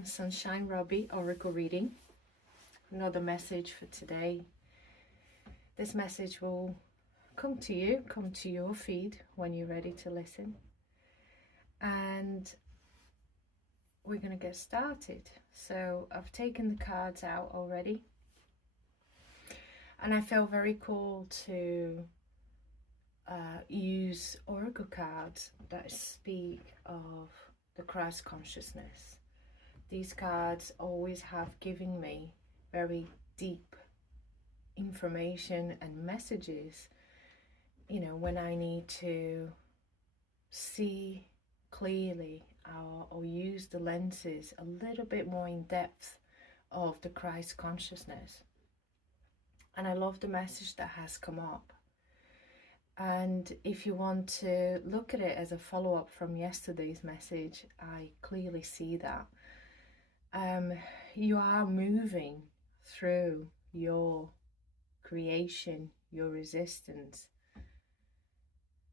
Sunshine Robbie Oracle reading. Another message for today. This message will come to your feed when you're ready to listen. And we're going to get started. So I've taken the cards out already. And I felt very called to use oracle cards that speak of the Christ consciousness. These cards always have given me very deep information and messages, when I need to see clearly or use the lenses a little bit more in depth of the Christ consciousness. And I love the message that has come up. And if you want to look at it as a follow-up from yesterday's message, I clearly see that. You are moving through your creation, your resistance.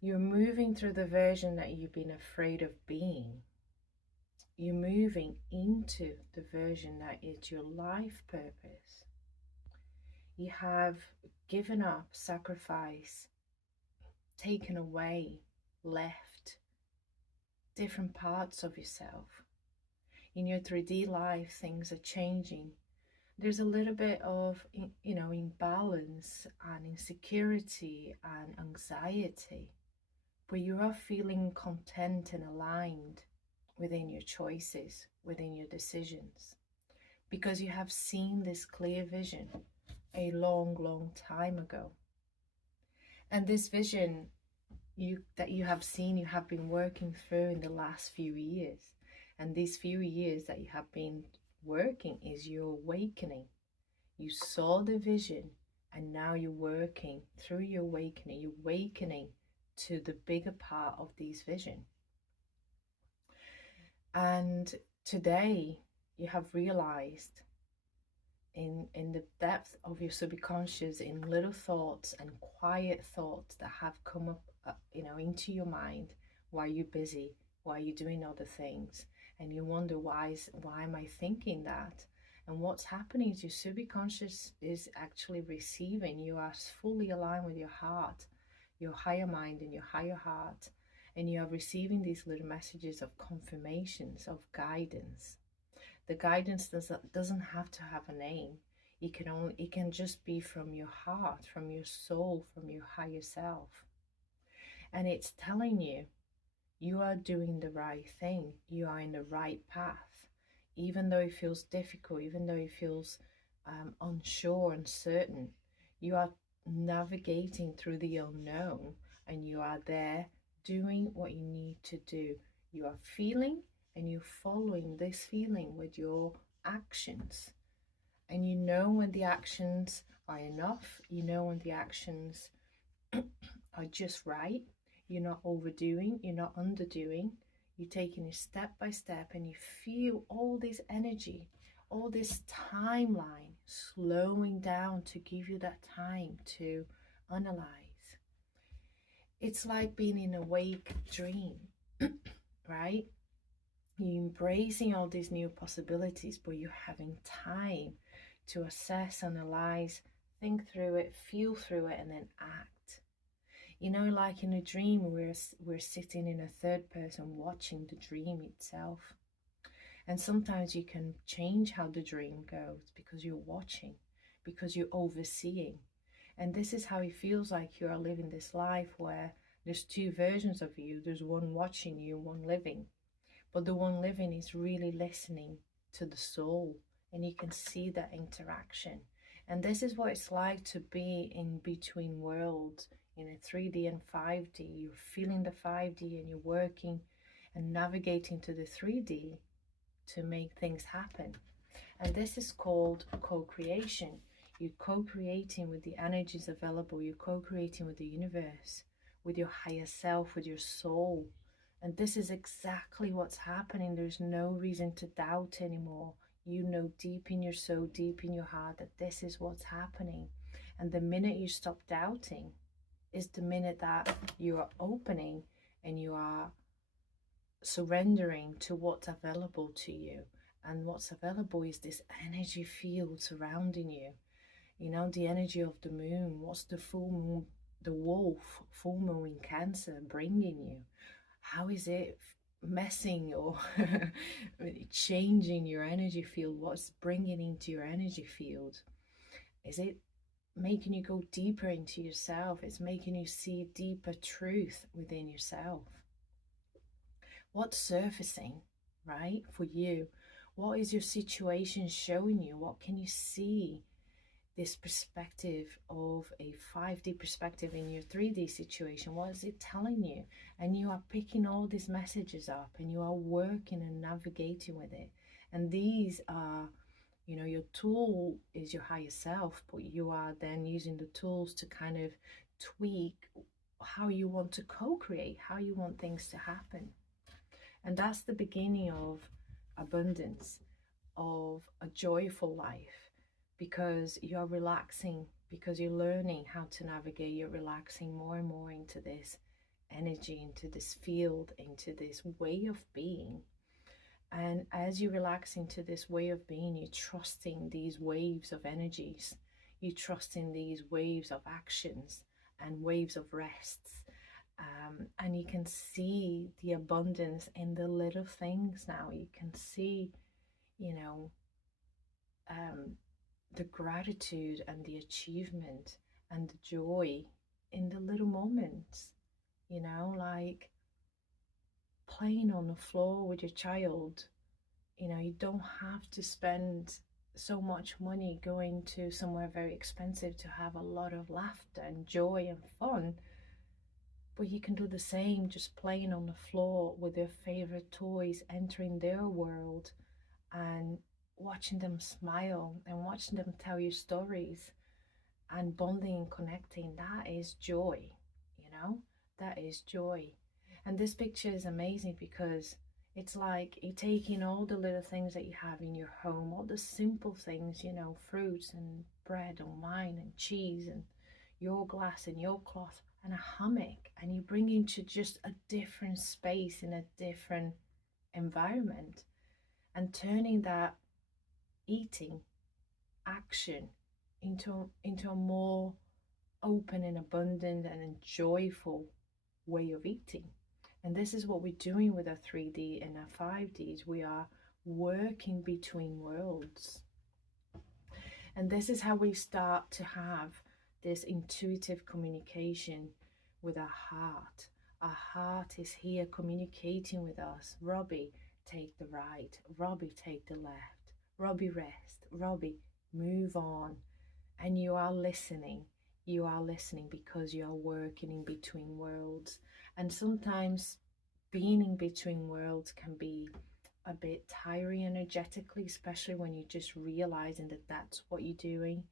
You're moving through the version that you've been afraid of being. You're moving into the version that is your life purpose. You have given up, sacrifice, taken away, left different parts of yourself. In your 3D life, things are changing. There's a little bit of, imbalance and insecurity and anxiety, but you are feeling content and aligned within your choices, within your decisions, because you have seen this clear vision a long, long time ago. And this vision that you have seen, you have been working through in the last few years. And these few years that you have been working is your awakening. You saw the vision and now you're working through your awakening. You're awakening to the bigger part of this vision. And today you have realized in the depth of your subconscious, in little thoughts and quiet thoughts that have come up, into your mind, why you're busy, why you're doing other things. And you wonder, why am I thinking that? And what's happening is your subconscious is actually receiving. You are fully aligned with your heart, your higher mind and your higher heart. And you are receiving these little messages of confirmations, of guidance. The guidance doesn't have to have a name. It can just be from your heart, from your soul, from your higher self. And it's telling you, you are doing the right thing. You are in the right path. Even though it feels difficult, even though it feels unsure, uncertain, you are navigating through the unknown and you are there doing what you need to do. You are feeling and you're following this feeling with your actions. And you know when the actions are enough. You know when the actions are just right. You're not overdoing, you're not underdoing. You're taking it step by step and you feel all this energy, all this timeline slowing down to give you that time to analyze. It's like being in a wake dream, right? You're embracing all these new possibilities, but you're having time to assess, analyze, think through it, feel through it, and then act. Like in a dream, we're sitting in a third person watching the dream itself. And sometimes you can change how the dream goes because you're watching, because you're overseeing. And this is how it feels like you are living this life where there's two versions of you. There's one watching you, one living. But the one living is really listening to the soul. And you can see that interaction. And this is what it's like to be in between worlds, in a 3D and 5D. You're feeling the 5D and you're working and navigating to the 3D to make things happen. And this is called co-creation. You're co-creating with the energies available. You're co-creating with the universe, with your higher self, with your soul. And this is exactly what's happening. There's no reason to doubt anymore. You know deep in your soul, deep in your heart, that this is what's happening. And the minute you stop doubting is the minute that you are opening and you are surrendering to what's available to you. And what's available is this energy field surrounding you. You know, the energy of the moon. What's the full moon, the wolf, full moon in Cancer bringing you? How is it messing or changing your energy field? What's bringing into your energy field? Is it making you go deeper into yourself? It's making you see deeper truth within yourself. What's surfacing, right, for you? What is your situation showing you? What can you see? This perspective of a 5D perspective in your 3D situation, what is it telling you? And you are picking all these messages up and you are working and navigating with it. And these are, you know, your tool is your higher self, but you are then using the tools to kind of tweak how you want to co-create, how you want things to happen. And that's the beginning of abundance, of a joyful life, because you're relaxing, because you're learning how to navigate. You're relaxing more and more into this energy, into this field, into this way of being. And as you relax into this way of being, you're trusting these waves of energies. You're trusting these waves of actions and waves of rests. And you can see the abundance in the little things now. You can see, you know, the gratitude and the achievement and the joy in the little moments, you know, like playing on the floor with your child. You know, you don't have to spend so much money going to somewhere very expensive to have a lot of laughter and joy and fun. But you can do the same, just playing on the floor with their favorite toys, entering their world and watching them smile and watching them tell you stories and bonding and connecting. That is joy, you know, that is joy. And this picture is amazing because it's like you're taking all the little things that you have in your home, all the simple things, you know, fruits and bread and wine and cheese and your glass and your cloth and a hammock, and you bring into just a different space in a different environment, and turning that eating action into a more open and abundant and joyful way of eating. And this is what we're doing with our 3D and our 5Ds. We are working between worlds. And this is how we start to have this intuitive communication with our heart. Our heart is here communicating with us. Robbie, take the right. Robbie, take the left. Robbie, rest. Robbie, move on. And you are listening. You are listening because you are working in between worlds. And sometimes being in between worlds can be a bit tiring energetically, especially when you're just realizing that that's what you're doing.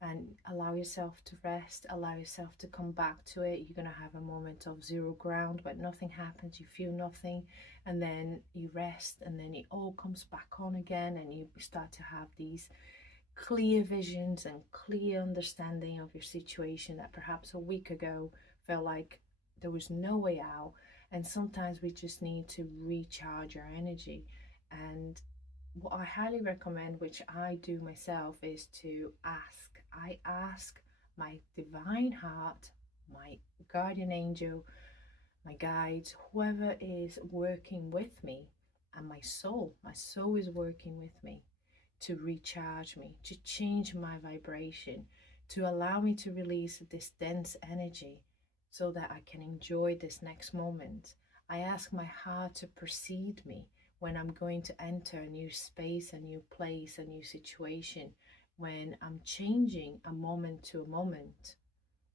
And allow yourself to rest, allow yourself to come back to it. You're going to have a moment of zero ground where nothing happens, you feel nothing, and then you rest, and then it all comes back on again, and you start to have these clear visions and clear understanding of your situation that perhaps a week ago felt like there was no way out. And sometimes we just need to recharge our energy. And what I highly recommend, which I do myself, is to ask. I ask my divine heart, my guardian angel, my guides, whoever is working with me, and my soul is working with me to recharge me, to change my vibration, to allow me to release this dense energy so that I can enjoy this next moment. I ask my heart to precede me when I'm going to enter a new space, a new place, a new situation, when I'm changing a moment to a moment.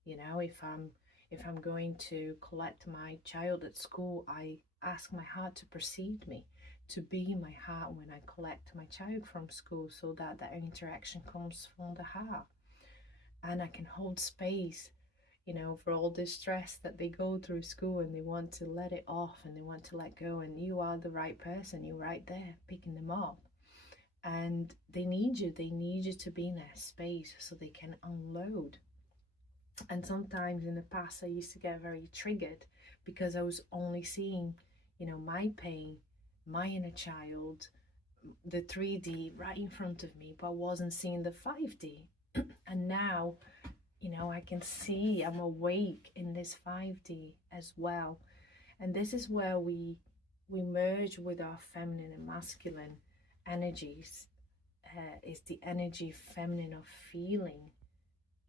You know, if I'm going to collect my child at school, I ask my heart to precede me, to be my heart when I collect my child from school, so that that interaction comes from the heart. And I can hold space, you know, for all the stress that they go through school, and they want to let it off and they want to let go. And you are the right person, you're right there picking them up. And they need you to be in that space so they can unload. And sometimes in the past I used to get very triggered because I was only seeing, you know, my pain, my inner child, the 3D right in front of me, but I wasn't seeing the 5D. And now, you know, I can see, I'm awake in this 5D as well. And this is where we merge with our feminine and masculine energies. Is the energy feminine of feeling,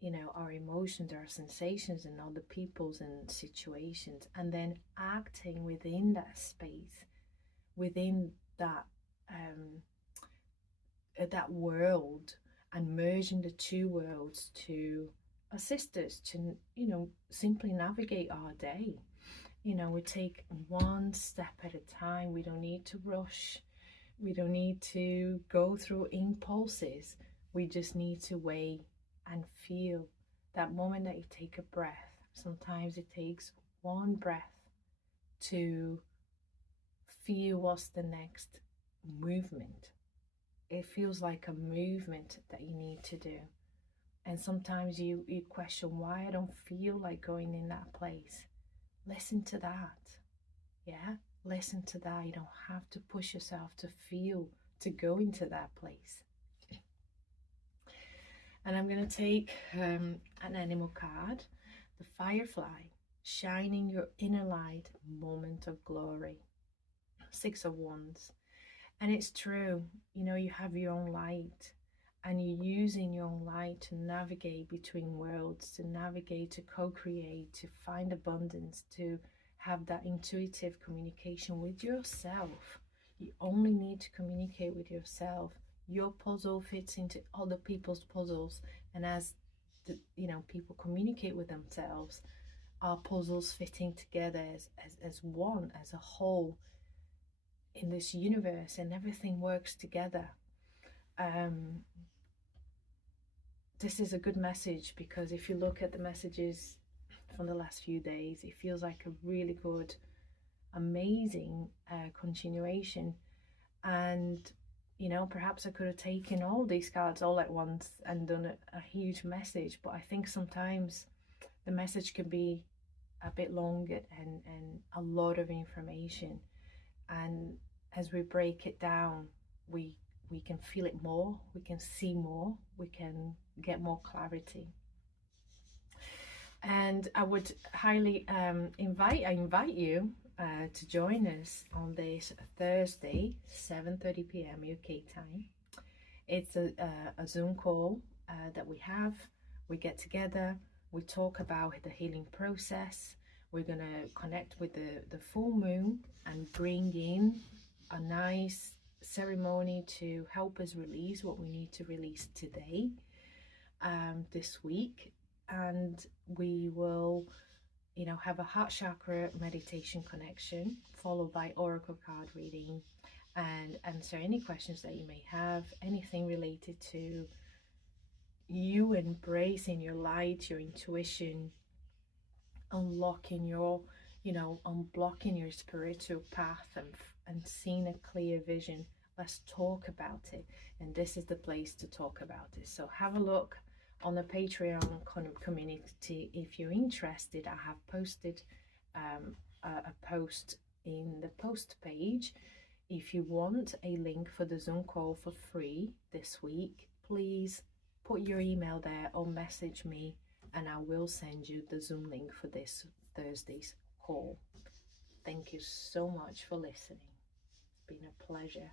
you know, our emotions, our sensations, and other people's and situations, and then acting within that space, within that that world, and merging the two worlds to assist us to, you know, simply navigate our day. You know, we take one step at a time. We don't need to rush. We don't need to go through impulses. We just need to weigh and feel. That moment that you take a breath, sometimes it takes one breath to feel what's the next movement. It feels like a movement that you need to do. And sometimes you question why I don't feel like going in that place. Listen to that. Yeah, listen to that. You don't have to push yourself to feel, to go into that place. And I'm going to take an animal card, the firefly, shining your inner light, moment of glory. 6 of Wands. And it's true, you know, you have your own light, and you're using your own light to navigate between worlds, to navigate, to co-create, to find abundance, to have that intuitive communication with yourself. You only need to communicate with yourself. Your puzzle fits into other people's puzzles, and as the, you know, people communicate with themselves, our puzzles fitting together as one, as a whole in this universe, and everything works together. This is a good message, because if you look at the messages from the last few days, it feels like a really good, amazing continuation. And you know, perhaps I could have taken all these cards all at once and done a huge message, but I think sometimes the message can be a bit longer and a lot of information. And as we break it down, we can feel it more, we can see more, we can get more clarity. And I would highly invite you to join us on this Thursday, 7:30 p.m. UK time. It's a Zoom call that we have. We get together, we talk about the healing process. We're going to connect with the full moon and bring in a nice ceremony to help us release what we need to release today, this week. And we will, you know, have a heart chakra meditation connection, followed by oracle card reading, and answer any questions that you may have, anything related to you embracing your light, your intuition, unlocking your, you know, unblocking your spiritual path, and seeing a clear vision. Let's talk about it, and this is the place to talk about it. So have a look on the Patreon community if you're interested. I have posted a post in the post page. If you want a link for the Zoom call for free this week, please put your email there or message me, and I will send you the Zoom link for this Thursday's call. Thank you so much for listening. It's been a pleasure.